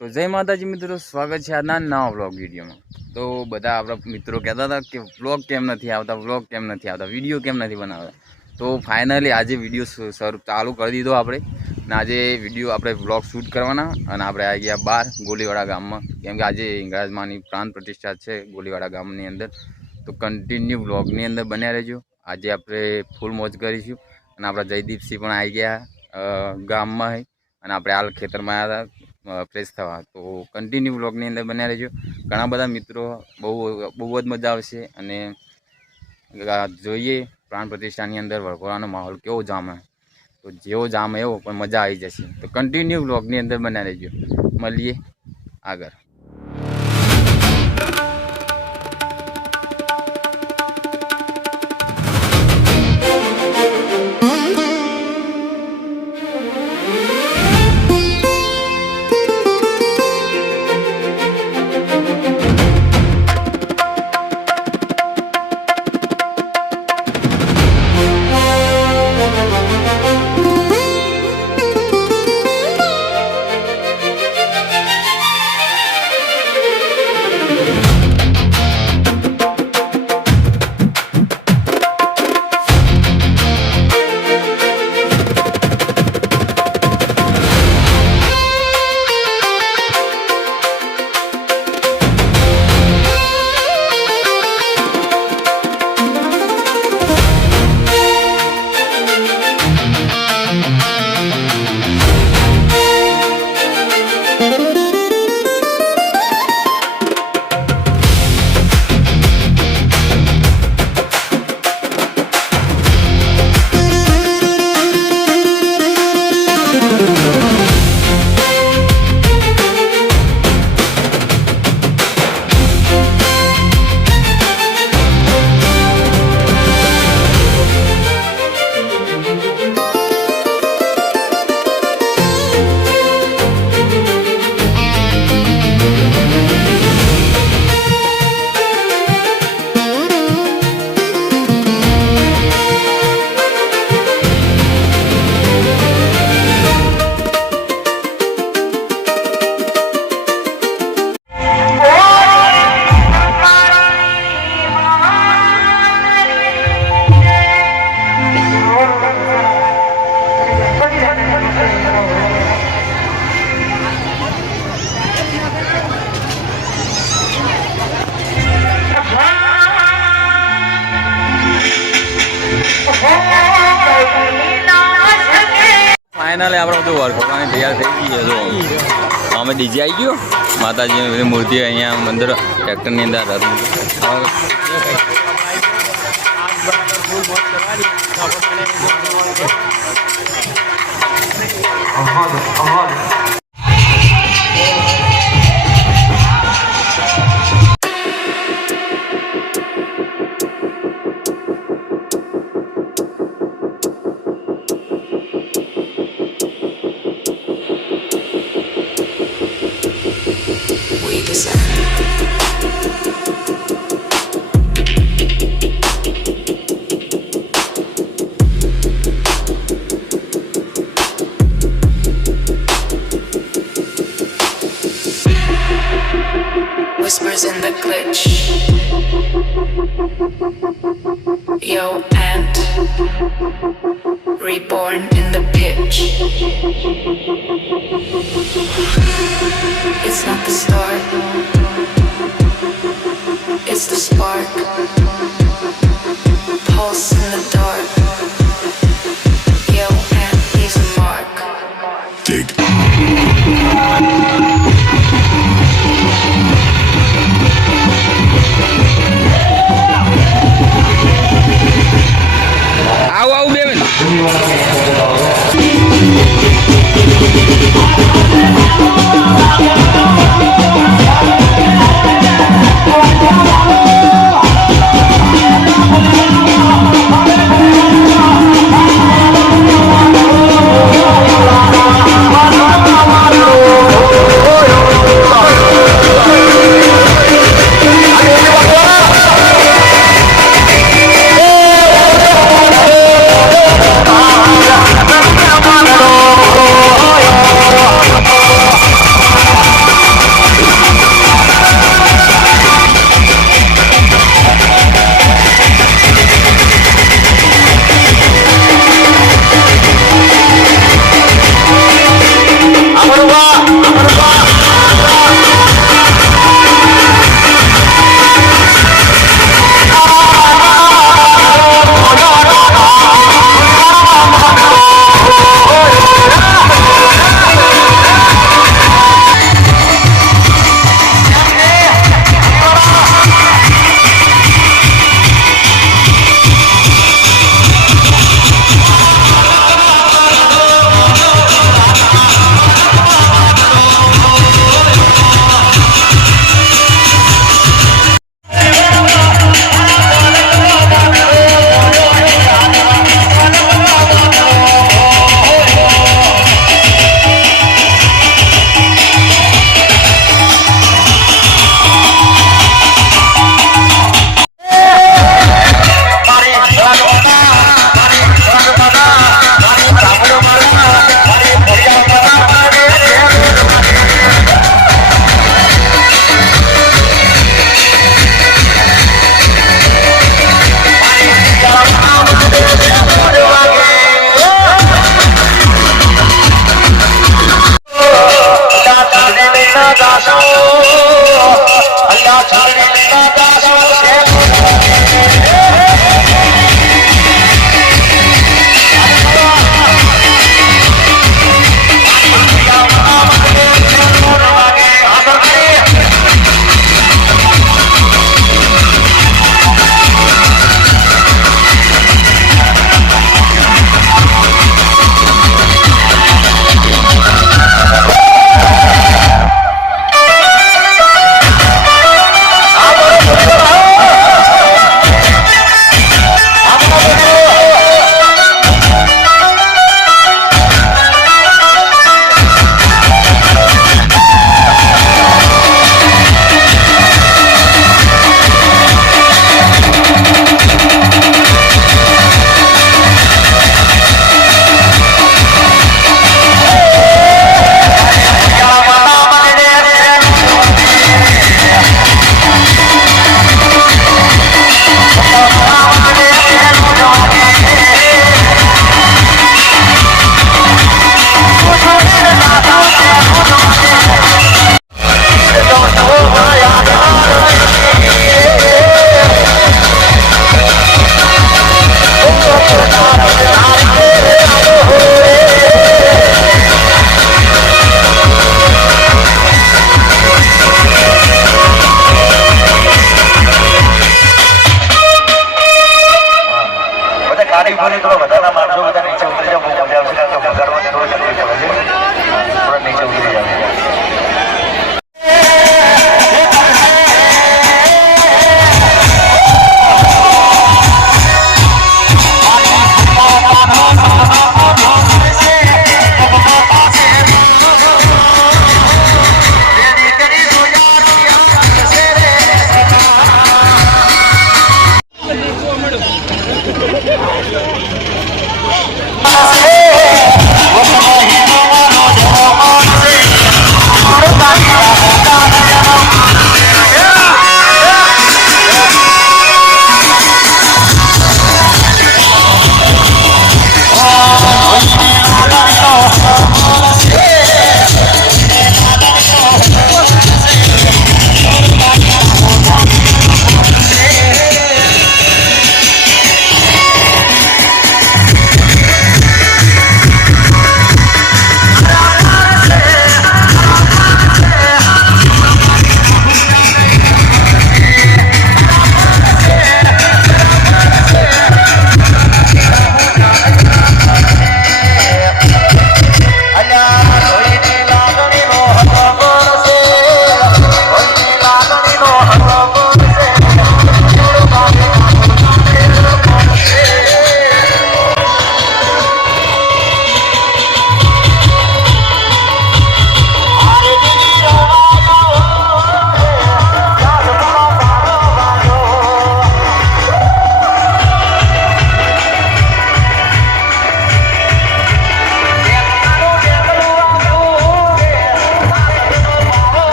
તો જય માતાજી મિત્રો, સ્વાગત છે આજના નવા વ્લોગ વિડીયોમાં। તો બધા આપણા મિત્રો કહેતા હતા કે વ્લોગ કેમ નથી આવતા, વિડીયો કેમ નથી બનાવતા। તો ફાઇનલી આજે વિડીયો ચાલુ કરી દીધો આપણે, અને આજે વિડીયો આપણે વ્લોગ શૂટ કરવાના, અને આપણે આવી ગયા બહાર ગોલીવાડા ગામમાં, કેમ કે આજે હિંગળાજમાની પ્રાણ પ્રતિષ્ઠા છે ગોલીવાડા ગામની અંદર। તો કન્ટિન્યુ વ્લોગની અંદર બન્યા રહેજો। આજે આપણે ફૂલ મોજ કરીશું, અને આપણા જયદીપસિંહ પણ આવી ગયા ગામમાં, અને આપણે હાલ ખેતરમાં આવ્યા હતા ફ્રેશ થવા। તો કન્ટિન્યુ વ્લોગની અંદર બન્યા રહેજો। ઘણા બધા મિત્રો બહુ જ મજા આવશે, અને જોઈએ પ્રાણ પ્રતિષ્ઠાની અંદર વરઘોડાનો માહોલ કેવો જામે, તો જેવો જામે એવો પણ મજા આવી જશે। તો કન્ટિન્યુ વ્લોગની અંદર બન્યા રહેજો, મળીએ આગળ। फाइनल आप वरघोड़ा तैयार थी गई है। तो हमें डीजे आई गयो, माताजी मूर्ति अँ मंदिर ट्रेक्टर की अंदर Whispers in the glitch. Yo, ant, reborn in the pitch. It's not the start, it's the spark. Pulse in the dark. Yo, ant, leaves a mark. Dig. આવું બેન